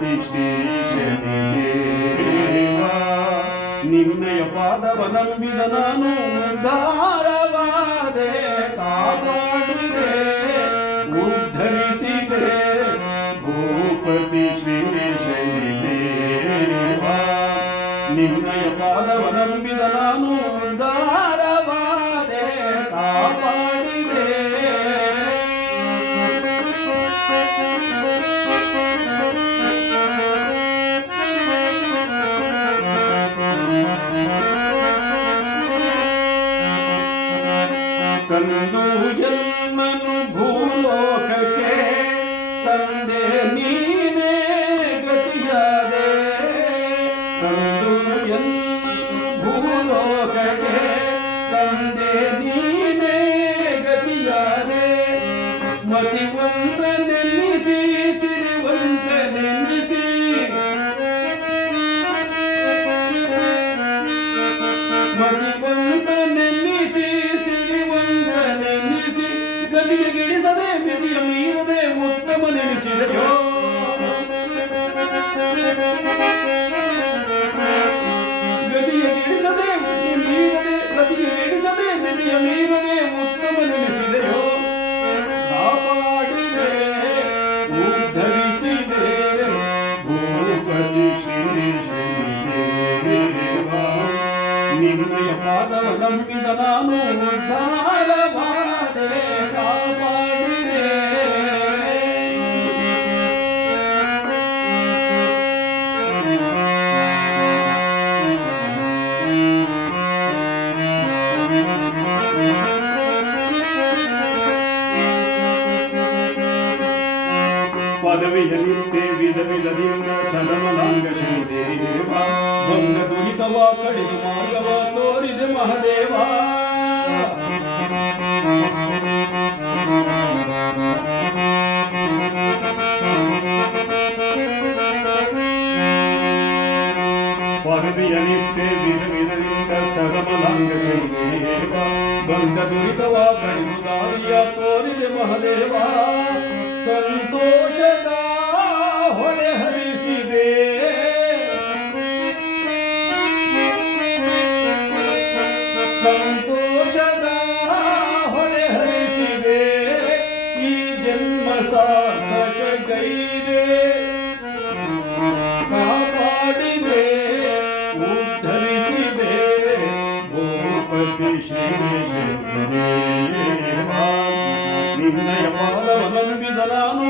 ಭೂಪತಿ ಶ್ರೀ ಶನಿದೇವ ನಿನ್ನಯ ಪಾದವ ನಂಬಿದ ನಾನು ಉದ್ಧಾರವಾದೆ ಕಾಪಾಡಿದೆ ಉದ್ಧರಿಸಿದೆ ಭೂಪತಿ ಶ್ರೀ ಶನಿದೇವ ನಿನ್ನಯ ಪಾದವ ನಂಬಿದ ನಾನು ಉದ್ಧಾರವಾದೆ ಕಾಪಾಡಿದೆ ತಂದು ಜನ್ಮನು ಭೂಲೋಕಕ್ಕೆ ತಂದೆ ನೀನೇ ಗತಿಯಾದೆ ತಂದು ಜನ್ಮನು ಭೂಲೋಕಕ್ಕೆ ತಂದೆ ನೀನೇ ಗತಿಯಾದೆ ಮತಿವಂತ ನೆನೆಸಿ ಸಿರಿವಂತ ನೆನೆಸಿ ಮತಿವಂತ ನೆನೆಸಿ ಗದಿಯಗಿಡಿಸದೆ ಮೆದಿಯ ಮೀರದೆ ಉತ್ತಮ ನೆನೆಸಿದೆಯೋ ಗದಿಯಗಿಡಿಸದೆ ಮೀರದೆ ಗದಿಯಗಿಡಿಸದೆ ಮೆದಿಯ ಮೀರದೆ ಉತ್ತಮ ನೆನೆಸಿದೆಯೋ ಕಾಪಾಡಿದೆ ಉದ್ಧರಿಸಿದೆ ಭೂಪತಿ ಶ್ರೀ ಶನಿದೇವ ನಿನ್ನಯ ಪಾದವ ನಂಬಿದ ನಾನು ಉದ್ಧಾರವಾದೆ ಕಾಪಾಡಿದೆ ಪದವಿಯ ನಿತ್ಯ ವಿಧ ವಿಧದಿಂದ ಸಲಮಲಾಂಗ ಶನಿದೇವ ಬಂದ ದುರಿತವ ಕಡಿದು ಮಾರ್ಗವ ತೋರಿದೆ ಮಹದೇವ ಪದವಿಯ ನಿತ್ಯ ವಿಧ ವಿಧದಿಂದ ಸಲಮಲಾಂಗ ಶನಿದೇವ ಬಂದ ದುರಿತವ ಕಡಿದು ದಾರಿಯ ತೋರಿದೆ ಮಹದೇವ ಸಂತೋಷದ ಹೊಳೆ ಹರಿಸಿದೆ ಸಂತೋಷದ ಹೊಳೆ ಹರಿಸಿದೆ ಈ ಜನ್ಮ ಸಾರ್ಥಕ ಗೈದೆ ಕಾಪಾಡಿದೆ ಉದ್ಧರಿಸಿದೆ ಭೂಪತಿ ಶ್ರೀ ಶನಿದೇವ ನಿನ್ನಯ ಪಾದವ ನಂಬಿದ ನಾನು